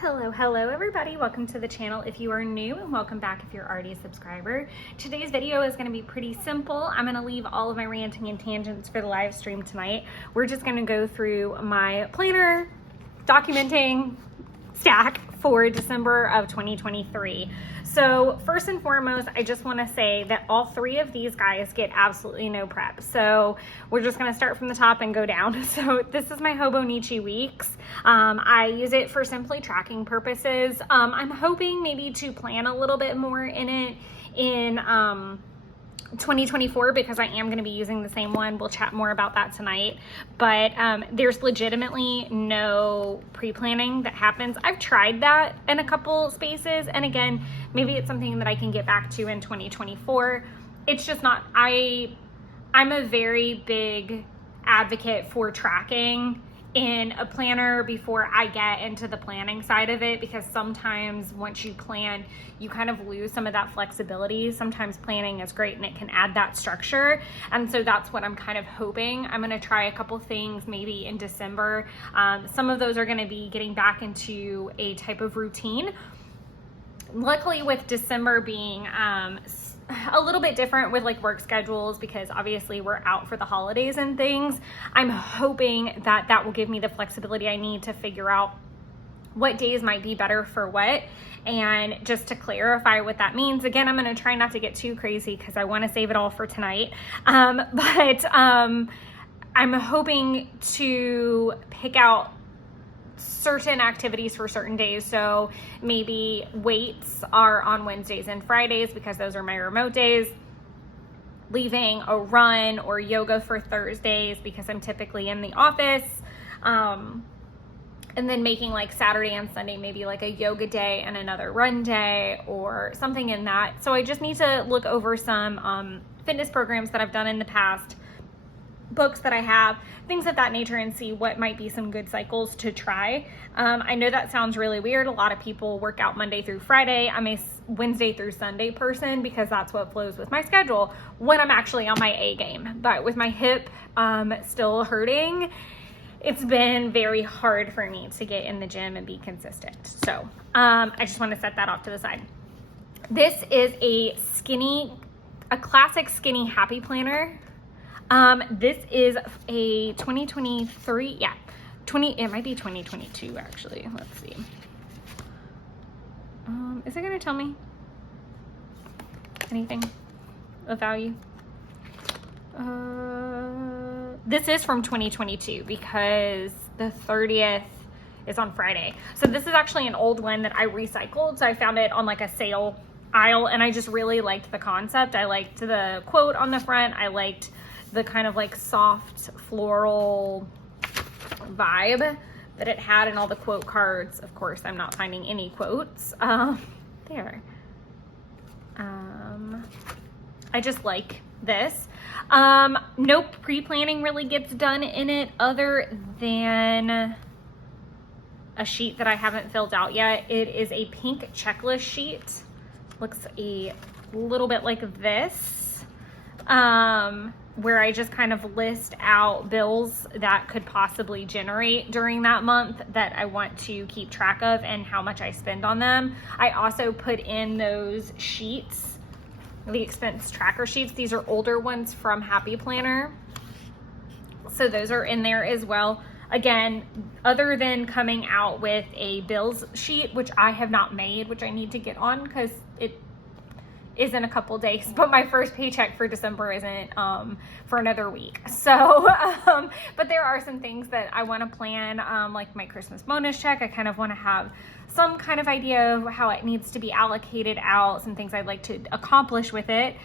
Hello everybody, welcome to the channel if you are new, and welcome back if you're already a subscriber. Today's video is going to be pretty simple. I'm going to leave all of my ranting and tangents for the live stream tonight. We're just going to go through my planner documenting stack for December of 2023. So first and foremost, I just want to say that all three of these guys get absolutely no prep. So we're just going to start from the top and go down. So this is my Hobonichi Weeks. I use it for simply tracking purposes. I'm hoping maybe to plan a little bit more in it in 2024 because I am going to be using the same one. We'll chat more about that tonight, but there's legitimately no pre-planning that happens. I've tried that in a couple spaces, and again, maybe it's something that I can get back to in 2024. It's just not, I'm a very big advocate for tracking in a planner before I get into the planning side of it, because sometimes once you plan, you kind of lose some of that flexibility. Sometimes planning is great and it can add that structure. And so that's what I'm kind of hoping. I'm going to try a couple things maybe in December. Some of those are going to be getting back into a type of routine. Luckily, with December being a little bit different with like work schedules, because obviously we're out for the holidays and things, I'm hoping that that will give me the flexibility I need to figure out what days might be better for what. And just to clarify what that means, again, I'm going to try not to get too crazy because I want to save it all for tonight. But I'm hoping to pick out certain activities for certain days. So maybe weights are on Wednesdays and Fridays because those are my remote days. Leaving a run or yoga for Thursdays because I'm typically in the office. And then making like Saturday and Sunday maybe like a yoga day and another run day or something in that. So I just need to look over some fitness programs that I've done in the past, books that I have, things of that nature, and see what might be some good cycles to try. I know that sounds really weird. A lot of people work out Monday through Friday. I'm a Wednesday through Sunday person because that's what flows with my schedule when I'm actually on my A game. But with my hip still hurting, it's been very hard for me to get in the gym and be consistent. So I just want to set that off to the side. This is a classic skinny happy planner. This is a 2023, it might be 2022 actually. Let's see. Is it gonna tell me anything of value? This is from 2022 because the 30th is on Friday. So this is actually an old one that I recycled. So I found it on like a sale aisle and I just really liked the concept. I liked the quote on the front. I liked the kind of like soft floral vibe that it had in all the quote cards. Of course, I'm not finding any quotes. There. I just like this. No pre-planning really gets done in it other than a sheet that I haven't filled out yet. It is a pink checklist sheet. Looks a little bit like this. Where I just kind of list out bills that could possibly generate during that month that I want to keep track of and how much I spend on them. I also put in those sheets, the expense tracker sheets. These are older ones from Happy Planner. So those are in there as well. Again, other than coming out with a bills sheet, which I have not made, which I need to get on because it is in a couple days, but my first paycheck for December isn't for another week. So, but there are some things that I want to plan, like my Christmas bonus check. I kind of want to have some kind of idea of how it needs to be allocated out, some things I'd like to accomplish with it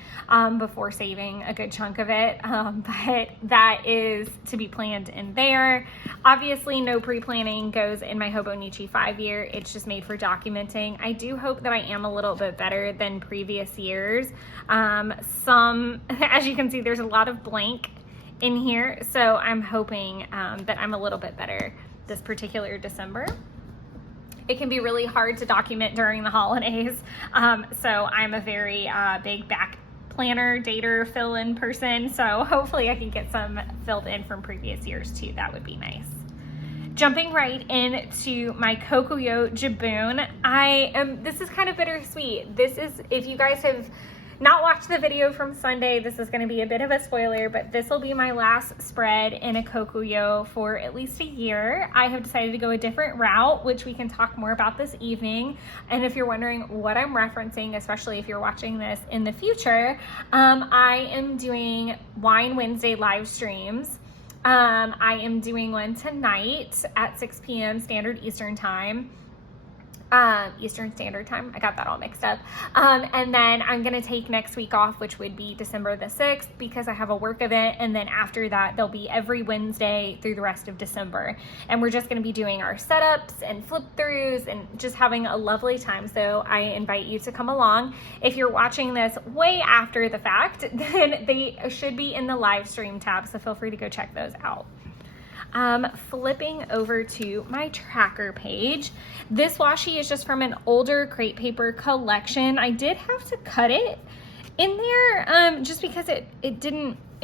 before saving a good chunk of it. But that is to be planned in there. Obviously, no pre-planning goes in my Hobonichi 5-year. It's just made for documenting. I do hope that I am a little bit better than previous years. As you can see, there's a lot of blank in here. So I'm hoping that I'm a little bit better this particular December. It can be really hard to document during the holidays. So I'm a very big back planner, dater, fill-in person. So hopefully I can get some filled in from previous years too. That would be nice. jumping right into my Kokuyo Jiboon. This is kind of bittersweet. This is, if you guys have not watched the video from Sunday, this is going to be a bit of a spoiler, but this will be my last spread in a Kokuyo for at least a year. I have decided to go a different route, which we can talk more about this evening. And if you're wondering what I'm referencing, especially if you're watching this in the future, I am doing Wine Wednesday live streams. I am doing one tonight at 6 p.m. Standard Eastern Time. Eastern Standard Time. I got that all mixed up. And then I'm going to take next week off, which would be December the 6th, because I have a work event. And then after that, they'll be every Wednesday through the rest of December. And we're just going to be doing our setups and flip throughs and just having a lovely time. So I invite you to come along. If you're watching this way after the fact, then they should be in the live stream tab. So feel free to go check those out. Flipping over to my tracker page. This washi is just from an older crepe paper collection. I did have to cut it in there just because it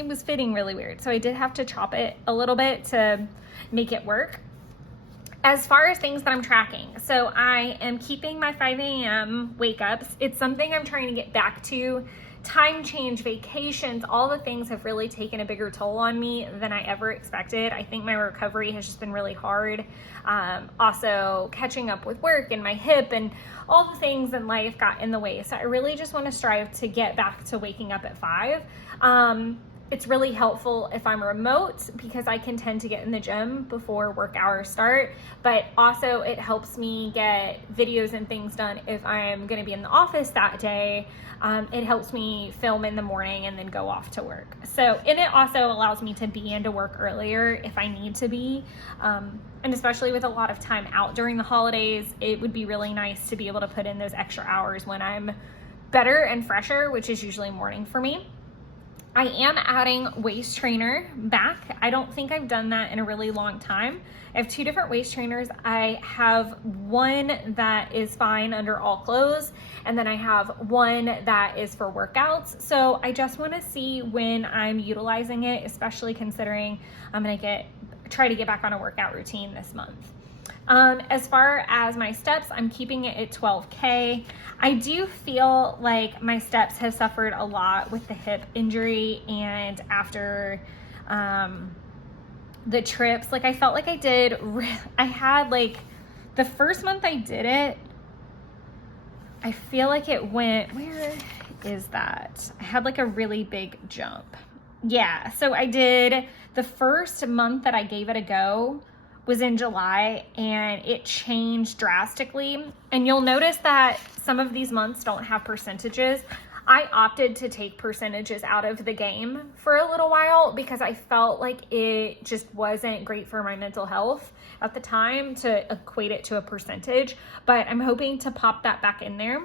was fitting really weird. So I did have to chop it a little bit to make it work. As far as things that I'm tracking, so I am keeping my 5 a.m. wake ups. It's something I'm trying to get back to. Time change, vacations, all the things have really taken a bigger toll on me than I ever expected. I think my recovery has just been really hard. Also catching up with work and my hip and all the things in life got in the way. So I really just want to strive to get back to waking up at 5. It's really helpful if I'm remote because I can tend to get in the gym before work hours start, but also it helps me get videos and things done if I'm going to be in the office that day. It helps me film in the morning and then go off to work. So, and it also allows me to be into work earlier if I need to be. And especially with a lot of time out during the holidays, it would be really nice to be able to put in those extra hours when I'm better and fresher, which is usually morning for me. I am adding waist trainer back. I don't think I've done that in a really long time. I have 2 different waist trainers. I have one that is fine under all clothes, and then I have one that is for workouts. So I just want to see when I'm utilizing it, especially considering I'm going to try to get back on a workout routine this month. As far as my steps, I'm keeping it at 12K. I do feel like my steps have suffered a lot with the hip injury and after the trips. Like I felt like I had like the first month I did it, I feel like it went, where is that? I had like a really big jump. Yeah, so I did the first month that I gave it a go was in July and it changed drastically. And you'll notice that some of these months don't have percentages. I opted to take percentages out of the game for a little while because I felt like it just wasn't great for my mental health at the time to equate it to a percentage, but I'm hoping to pop that back in there.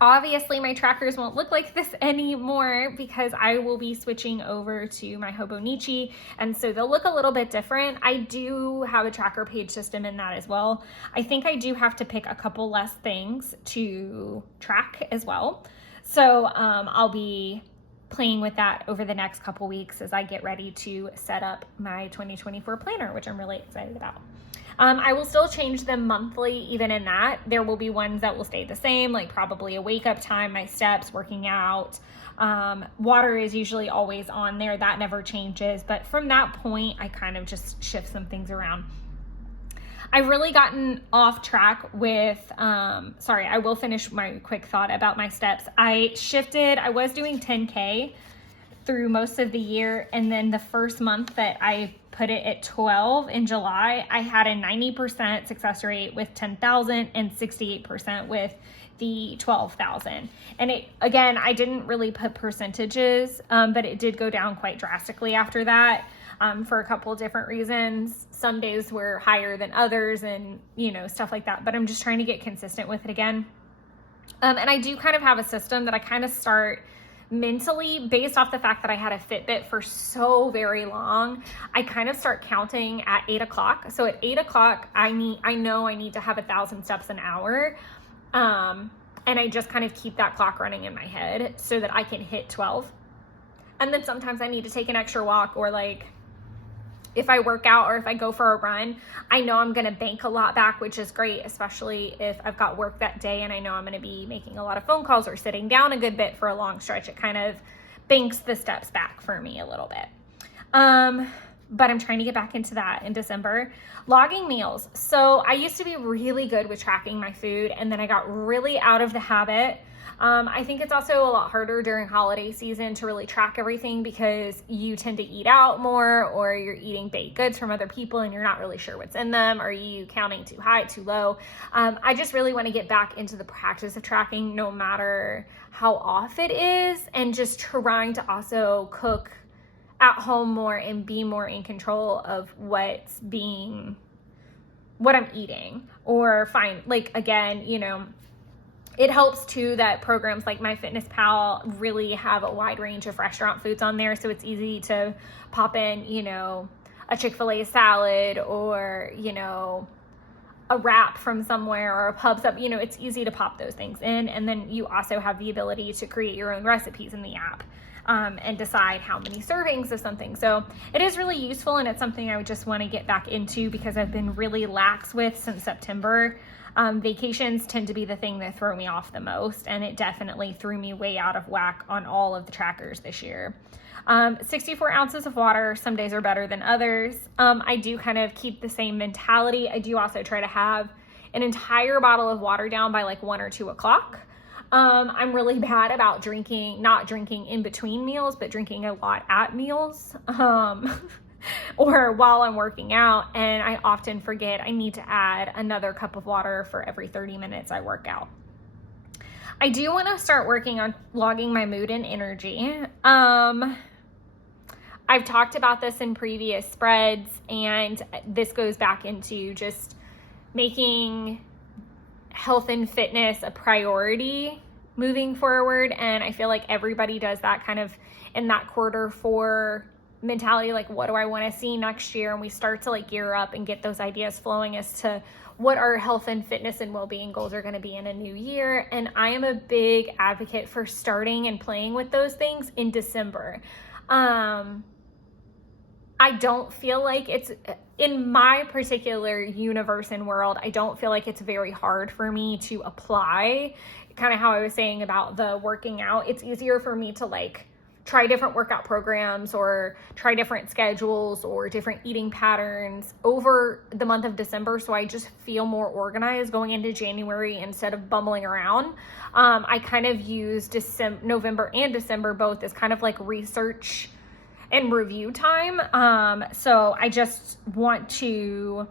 Obviously, my trackers won't look like this anymore because I will be switching over to my Hobonichi, and so they'll look a little bit different. I do have a tracker page system in that as well. I think I do have to pick a couple less things to track as well. So I'll be playing with that over the next couple weeks as I get ready to set up my 2024 planner, which I'm really excited about. I will still change them monthly, even in that. There will be ones that will stay the same, like probably a wake up time, my steps, working out. Water is usually always on there. That never changes. But from that point, I kind of just shift some things around. I've really gotten off track with, sorry, I will finish my quick thought about my steps. I was doing 10K through most of the year. And then the first month that I put it at 12 in July, I had a 90% success rate with 10,000 and 68% with the 12,000. And it, again, I didn't really put percentages, but it did go down quite drastically after that, for a couple of different reasons. Some days were higher than others and, stuff like that, but I'm just trying to get consistent with it again. And I do kind of have a system that I kind of start mentally based off the fact that I had a Fitbit for so very long. I kind of start counting at 8 o'clock. So at 8 o'clock, I know I need to have 1,000 steps an hour. And I just kind of keep that clock running in my head so that I can hit 12. And then sometimes I need to take an extra walk or if I work out or if I go for a run, I know I'm going to bank a lot back, which is great, especially if I've got work that day and I know I'm going to be making a lot of phone calls or sitting down a good bit for a long stretch. It kind of banks the steps back for me a little bit. But I'm trying to get back into that in December. Logging meals. So I used to be really good with tracking my food, and then I got really out of the habit. I think it's also a lot harder during holiday season to really track everything because you tend to eat out more, or you're eating baked goods from other people and you're not really sure what's in them. Are you counting too high, too low? I just really want to get back into the practice of tracking no matter how off it is, and just trying to also cook at home more and be more in control of what I'm eating, or find, like, again, you know, it helps too that programs like MyFitnessPal really have a wide range of restaurant foods on there. So it's easy to pop in, you know, a Chick-fil-A salad, or, you know, a wrap from somewhere, or a pub sub. You know, it's easy to pop those things in. And then you also have the ability to create your own recipes in the app, and decide how many servings of something. So it is really useful, and it's something I would just want to get back into because I've been really lax with since September. Vacations tend to be the thing that throw me off the most, and it definitely threw me way out of whack on all of the trackers this year. 64 ounces of water. Some days are better than others. I do kind of keep the same mentality. I do also try to have an entire bottle of water down by like 1 or 2 o'clock. I'm really bad about not drinking in between meals, but drinking a lot at meals. Or while I'm working out, and I often forget I need to add another cup of water for every 30 minutes I work out. I do want to start working on logging my mood and energy. I've talked about this in previous spreads, and this goes back into just making health and fitness a priority moving forward. And I feel like everybody does that kind of in that Q4 mentality, like, what do I want to see next year? And we start to like gear up and get those ideas flowing as to what our health and fitness and well-being goals are going to be in a new year. And I am a big advocate for starting and playing with those things in December. I don't feel like it's, in my particular universe and world, I don't feel like it's very hard for me to apply. Kind of how I was saying about the working out, it's easier for me to like try different workout programs, or try different schedules, or different eating patterns over the month of December. So I just feel more organized going into January instead of bumbling around. I kind of use November and December both as kind of like research and review time. So I just want to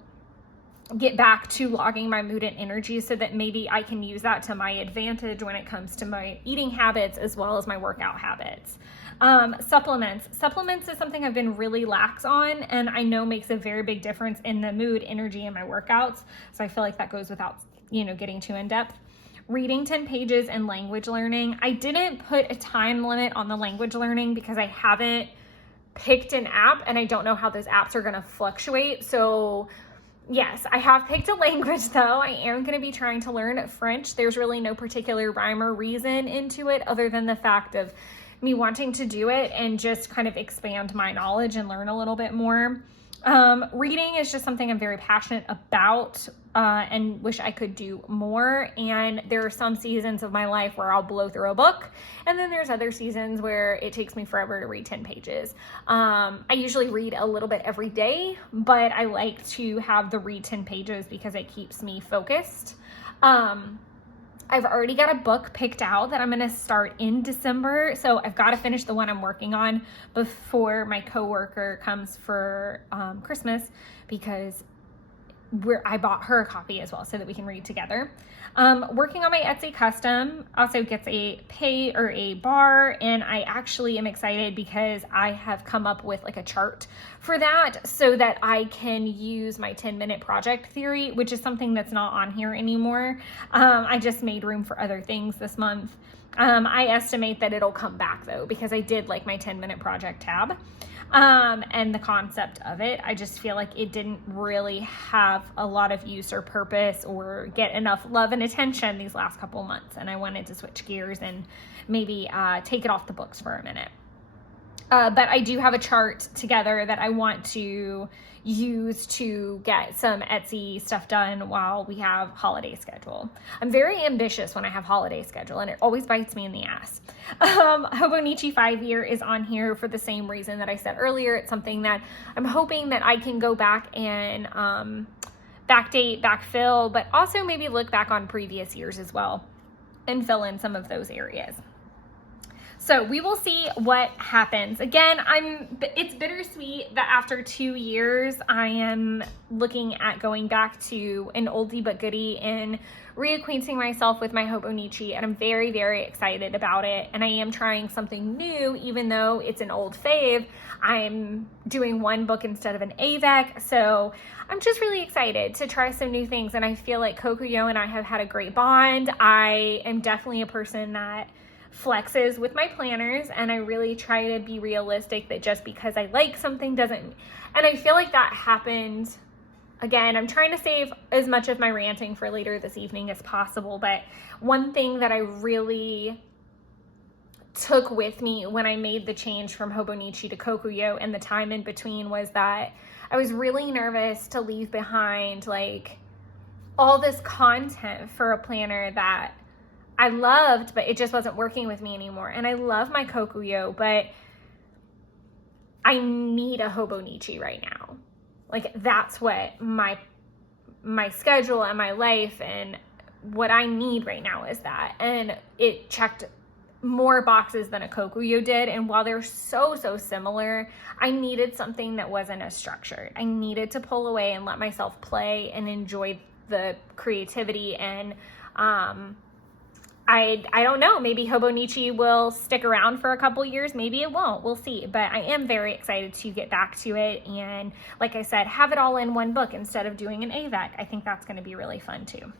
get back to logging my mood and energy so that maybe I can use that to my advantage when it comes to my eating habits as well as my workout habits. Supplements is something I've been really lax on, and I know makes a very big difference in the mood, energy, and my workouts. So I feel like that goes without, you know, getting too in depth. Reading 10 pages and language learning. I didn't put a time limit on the language learning because I haven't picked an app, and I don't know how those apps are going to fluctuate. So yes, I have picked a language though. I am going to be trying to learn French. There's really no particular rhyme or reason into it other than the fact of me wanting to do it and just kind of expand my knowledge and learn a little bit more. Reading is just something I'm very passionate about, and wish I could do more. And there are some seasons of my life where I'll blow through a book, and then there's other seasons where it takes me forever to read 10 pages. I usually read a little bit every day, but I like to have the read 10 pages because it keeps me focused. I've already got a book picked out that I'm going to start in December. So I've got to finish the one I'm working on before my coworker comes for Christmas, because I bought her a copy as well so that we can read together. Working on my Etsy custom also gets a pay or a bar, and I actually am excited because I have come up with like a chart for that so that I can use my 10-minute project theory, which is something that's not on here anymore. I just made room for other things this month. I estimate that it'll come back though, because I did like my 10-minute project tab. And the concept of it, I just feel like it didn't really have a lot of use or purpose or get enough love and attention these last couple months. And I wanted to switch gears and maybe take it off the books for a minute. But I do have a chart together that I want to use to get some Etsy stuff done while we have holiday schedule. I'm very ambitious when I have holiday schedule, and it always bites me in the ass. Hobonichi 5-year is on here for the same reason that I said earlier. It's something that I'm hoping that I can go back and backdate, backfill, but also maybe look back on previous years as well and fill in some of those areas. So we will see what happens. Again, it's bittersweet that after 2 years, I am looking at going back to an oldie but goodie and reacquainting myself with my Hobonichi, and I'm very, very excited about it. And I am trying something new, even though it's an old fave. I'm doing one book instead of an AVEC, so I'm just really excited to try some new things. And I feel like Kokuyo and I have had a great bond. I am definitely a person that flexes with my planners, and I really try to be realistic that just because I like something doesn't, and I feel like that happened. Again, I'm trying to save as much of my ranting for later this evening as possible, but one thing that I really took with me when I made the change from Hobonichi to Kokuyo and the time in between was that I was really nervous to leave behind like all this content for a planner that I loved, but it just wasn't working with me anymore. And I love my Kokuyo, but I need a Hobonichi right now. Like, that's what my schedule and my life and what I need right now is that. And it checked more boxes than a Kokuyo did. And while they're so, so similar, I needed something that wasn't as structured. I needed to pull away and let myself play and enjoy the creativity. And I don't know, maybe Hobonichi will stick around for a couple years, maybe it won't, we'll see. But I am very excited to get back to it, and like I said, have it all in one book instead of doing an AVEC. I think that's going to be really fun too.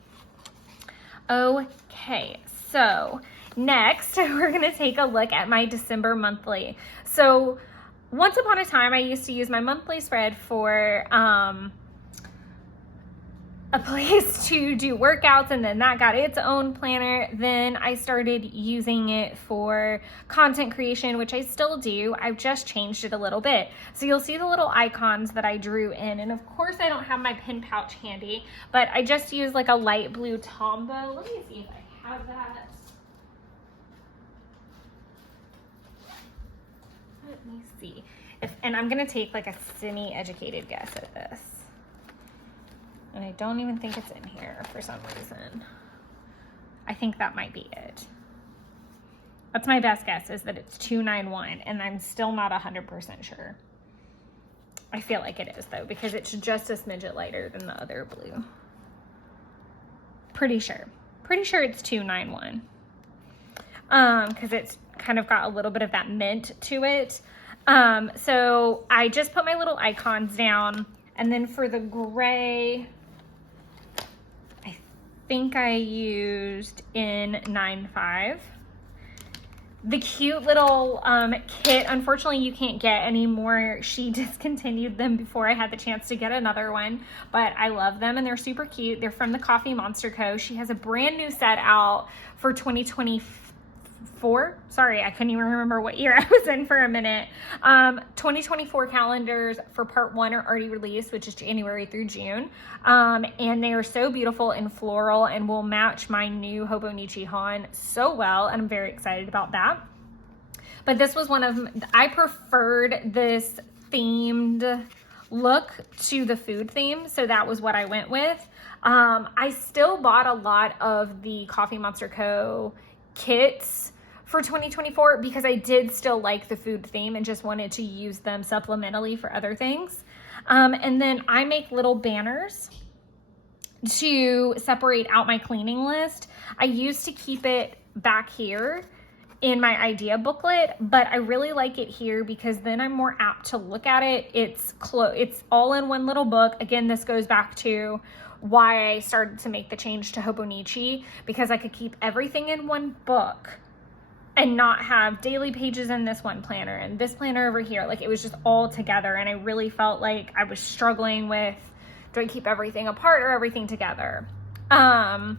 Okay, so next we're going to take a look at my December monthly. So once upon a time I used to use my monthly spread for a place to do workouts, and then that got its own planner. Then I started using it for content creation, which I still do. I've just changed it a little bit. So you'll see the little icons that I drew in, and of course I don't have my pin pouch handy, but I just used like a light blue Tombow. Let me see if I have that. Let me see. And I'm gonna take like a semi-educated guess at this. And I don't even think it's in here for some reason. I think that might be it. That's my best guess, is that it's 291, and I'm still not 100% sure. I feel like it is though, because it's just a smidget lighter than the other blue. Pretty sure it's 291. Because it's kind of got a little bit of that mint to it. So I just put my little icons down, and then for the gray, I think I used in 9.5. The cute little kit, unfortunately you can't get anymore. She discontinued them before I had the chance to get another one, but I love them and they're super cute. They're from the Coffee Monster Co. She has a brand new set out for 2024. Sorry, I couldn't even remember what year I was in for a minute. 2024 calendars for part 1 are already released, which is January through June. And they are so beautiful and floral and will match my new Hobonichi Han so well. And I'm very excited about that. But this was I preferred this themed look to the food theme. So that was what I went with. I still bought a lot of the Coffee Monster Co. kits for 2024 because I did still like the food theme and just wanted to use them supplementally for other things. And then I make little banners to separate out my cleaning list. I used to keep it back here in my idea booklet, but I really like it here because then I'm more apt to look at it. It's all in one little book. Again, this goes back to why I started to make the change to Hobonichi, because I could keep everything in one book and not have daily pages in this one planner and this planner over here. Like, it was just all together, and I really felt like I was struggling with, do I keep everything apart or everything together? But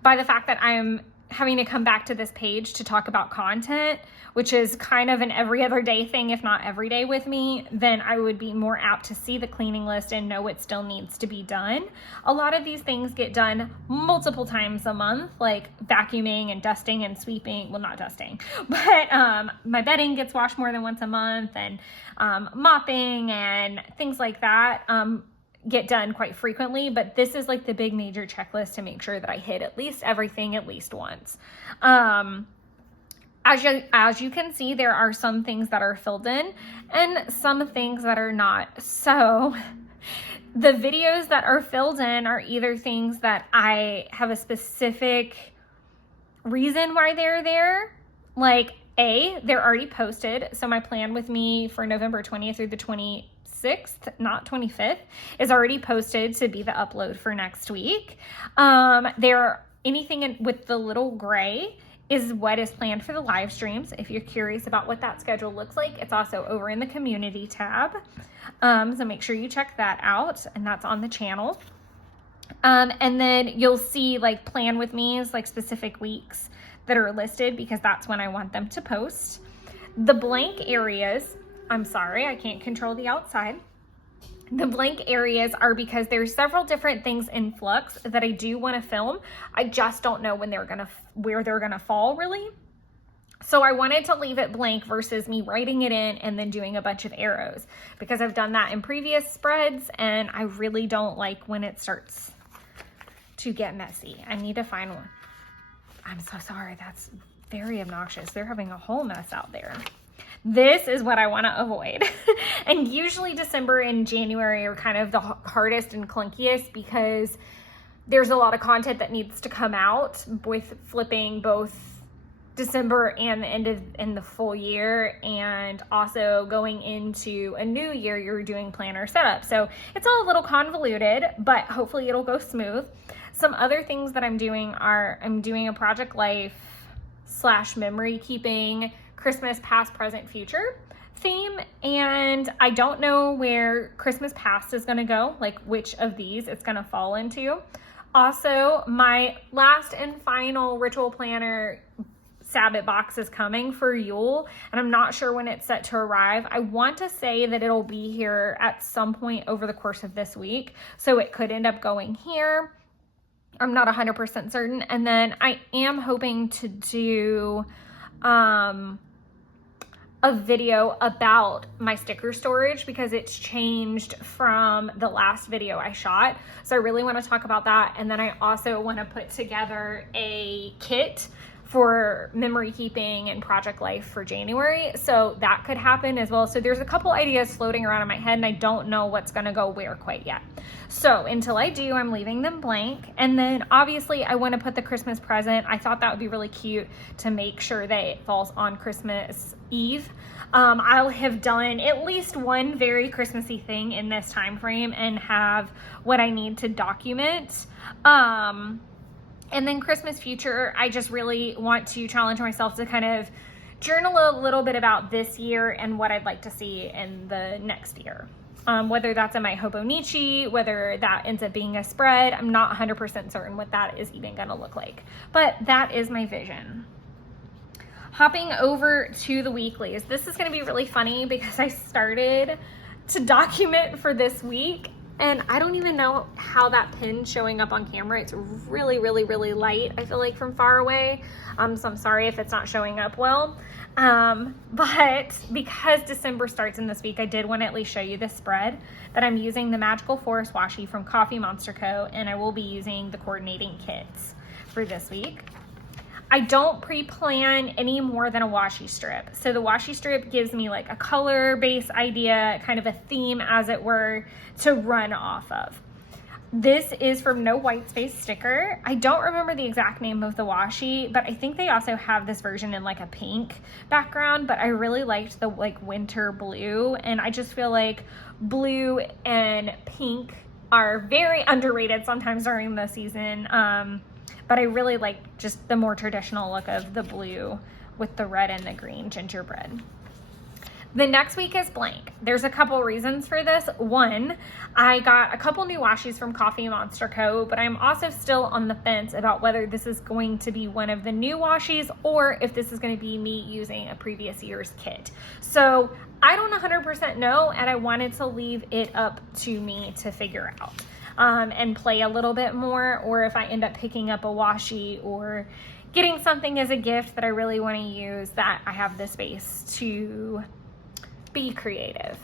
by the fact that I'm having to come back to this page to talk about content, which is kind of an every other day thing, if not every day with me, then I would be more apt to see the cleaning list and know what still needs to be done. A lot of these things get done multiple times a month, like vacuuming and dusting and sweeping. Well, not dusting, but my bedding gets washed more than once a month, and mopping and things like that get done quite frequently, but this is like the big major checklist to make sure that I hit at least everything at least once. As you can see, there are some things that are filled in and some things that are not. So the videos that are filled in are either things that I have a specific reason why they're there, like they're already posted. So my plan with me for November 20th through the 26th, not 25th, is already posted to be the upload for next week. Anything with the little gray is what is planned for the live streams. If you're curious about what that schedule looks like, it's also over in the community tab. So make sure you check that out, and that's on the channel. And then you'll see like plan with me's, like specific weeks that are listed, because that's when I want them to post. The blank areas, I'm sorry, I can't control the outside. The blank areas are because there's several different things in flux that I do want to film. I just don't know when where they're gonna fall really. So I wanted to leave it blank versus me writing it in and then doing a bunch of arrows, because I've done that in previous spreads and I really don't like when it starts to get messy. I need to find one. I'm so sorry, that's very obnoxious. They're having a whole mess out there. This is what I want to avoid. And usually December and January are kind of the hardest and clunkiest, because there's a lot of content that needs to come out with flipping both December and the end of the full year, and also going into a new year, you're doing planner setup. So it's all a little convoluted, but hopefully it'll go smooth. Some other things that I'm doing are, I'm doing a Project Life / memory keeping Christmas past, present, future theme, and I don't know where Christmas past is going to go, like which of these it's going to fall into. Also, my last and final ritual planner Sabbath box is coming for Yule, and I'm not sure when it's set to arrive. I want to say that it'll be here at some point over the course of this week, so it could end up going here. I'm not 100% certain. And then I am hoping to do a video about my sticker storage, because it's changed from the last video I shot. So I really want to talk about that. And then I also want to put together a kit for memory keeping and Project Life for January. So that could happen as well. So there's a couple ideas floating around in my head, and I don't know what's going to go where quite yet. So until I do, I'm leaving them blank. And then obviously I want to put the Christmas present. I thought that would be really cute to make sure that it falls on Christmas Eve. I'll have done at least one very Christmassy thing in this time frame and have what I need to document. And then Christmas future, I just really want to challenge myself to kind of journal a little bit about this year and what I'd like to see in the next year. Whether that's in my Hobonichi, whether that ends up being a spread, I'm not 100% certain what that is even going to look like. But that is my vision. Hopping over to the weeklies. This is going to be really funny because I started to document for this week, and I don't even know how that pin's showing up on camera. It's really, really, really light, I feel like, from far away. So I'm sorry if it's not showing up well. But because December starts in this week, I did want to at least show you this spread that I'm using the Magical Forest washi from Coffee Monster Co. And I will be using the coordinating kits for this week. I don't pre-plan any more than a washi strip. So the washi strip gives me like a color base idea, kind of a theme as it were, to run off of. This is from No White Space Sticker. I don't remember the exact name of the washi, but I think they also have this version in like a pink background, but I really liked the like winter blue, and I just feel like blue and pink are very underrated sometimes during the season. But I really like just the more traditional look of the blue with the red and the green gingerbread. The next week is blank. There's a couple reasons for this. One, I got a couple new washies from Coffee Monster Co., but I'm also still on the fence about whether this is going to be one of the new washies or if this is going to be me using a previous year's kit. So I don't 100% know, and I wanted to leave it up to me to figure out and play a little bit more, or if I end up picking up a washi or getting something as a gift that I really want to use, that I have the space to be creative.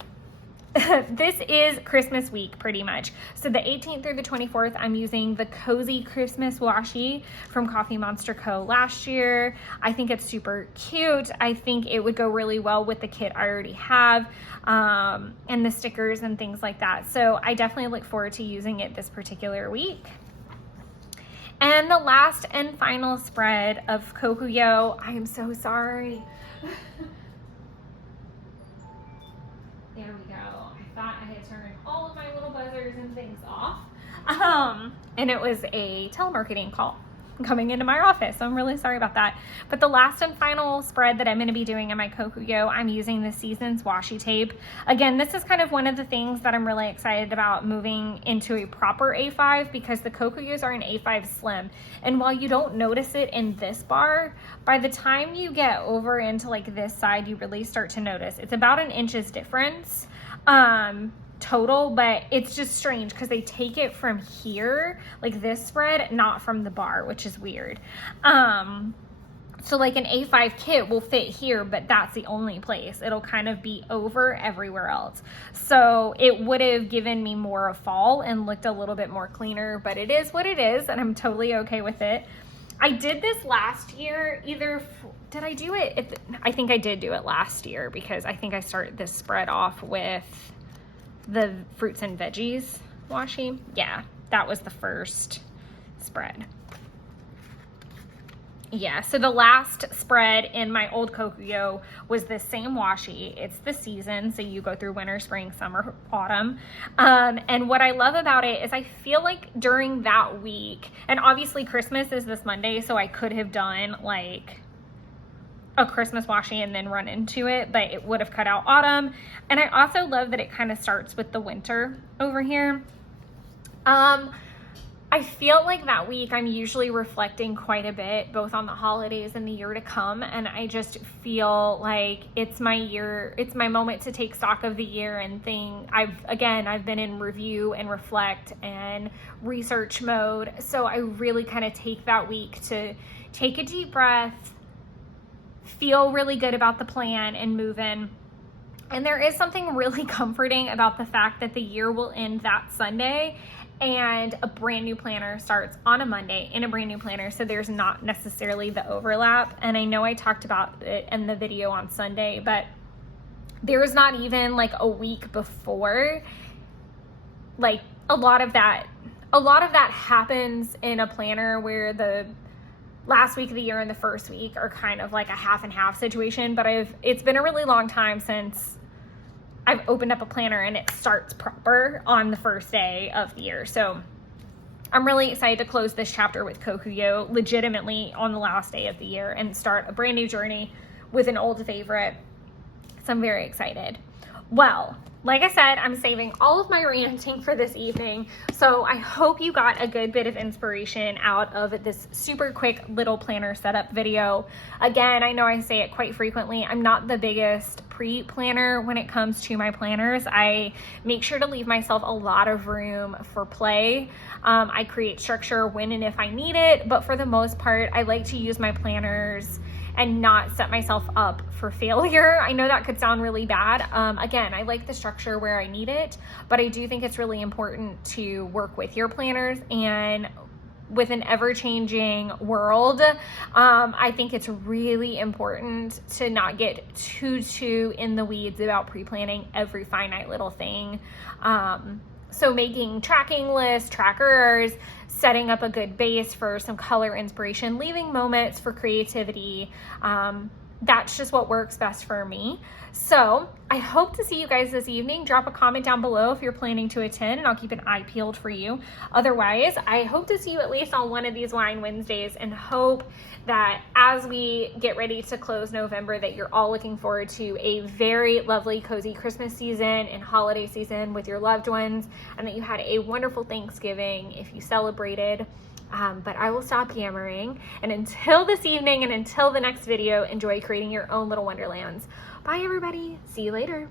This is Christmas week pretty much. So the 18th through the 24th, I'm using the Cozy Christmas washi from Coffee Monster Co. last year. I think it's super cute. I think it would go really well with the kit I already have, and the stickers and things like that. So I definitely look forward to using it this particular week. And the last and final spread of Kokuyo. I am so sorry. There we go. I thought I had turned all of my little buzzers and things off. And it was a telemarketing call coming into my office, so I'm really sorry about that. But the last and final spread that I'm going to be doing in my Kokuyo, I'm using the Seasons washi tape. Again, this is kind of one of the things that I'm really excited about moving into a proper A5, because the Kokuyos are an A5 slim. And while you don't notice it in this bar, by the time you get over into like this side, you really start to notice. It's about an inch's difference total, but it's just strange because they take it from here, like this spread, not from the bar, which is weird. So like an A5 kit will fit here, but that's the only place. It'll kind of be over everywhere else. So it would have given me more of fall and looked a little bit more cleaner, but it is what it is, and I'm totally okay with it. I did this last year, did I do it? I think I did do it last year, because I think I started this spread off with the fruits and veggies washi. Yeah, that was the first spread. Yeah, so the last spread in my old Kokuyo was the same washi. It's the season, so you go through winter, spring, summer, autumn. And what I love about it is I feel like during that week, and obviously Christmas is this Monday, so I could have done like a Christmas washi and then run into it, but it would have cut out autumn. And I also love that it kind of starts with the winter over here. I feel like that week I'm usually reflecting quite a bit, both on the holidays and the year to come. And I just feel like it's my year, it's my moment to take stock of the year and think. I've been in review and reflect and research mode. So I really kind of take that week to take a deep breath, feel really good about the plan, and move in. And there is something really comforting about the fact that the year will end that Sunday and a brand new planner starts on a Monday in a brand new planner. So there's not necessarily the overlap. And I know I talked about it in the video on Sunday, but there's not even like a week before. Like a lot of that happens in a planner where the last week of the year and the first week are kind of like a half and half situation. But it's been a really long time since I've opened up a planner and it starts proper on the first day of the year. So I'm really excited to close this chapter with Kokuyo legitimately on the last day of the year and start a brand new journey with an old favorite. So I'm very excited. Well, like I said, I'm saving all of my ranting for this evening. So I hope you got a good bit of inspiration out of this super quick little planner setup video. Again, I know I say it quite frequently. I'm not the biggest pre-planner when it comes to my planners. I make sure to leave myself a lot of room for play. I create structure when and if I need it, but for the most part, I like to use my planners and not set myself up for failure. I know that could sound really bad. Again, I like the structure where I need it, but I do think it's really important to work with your planners, and with an ever-changing world, I think it's really important to not get too in the weeds about pre-planning every finite little thing. So making tracking lists, trackers, setting up a good base for some color inspiration, leaving moments for creativity, that's just what works best for me. So I hope to see you guys this evening. Drop a comment down below if you're planning to attend, and I'll keep an eye peeled for you. Otherwise, I hope to see you at least on one of these Wine Wednesdays, and hope that as we get ready to close November, that you're all looking forward to a very lovely, cozy Christmas season and holiday season with your loved ones, and that you had a wonderful Thanksgiving if you celebrated. But I will stop yammering, and until this evening and until the next video, enjoy creating your own little wonderlands. Bye everybody, see you later.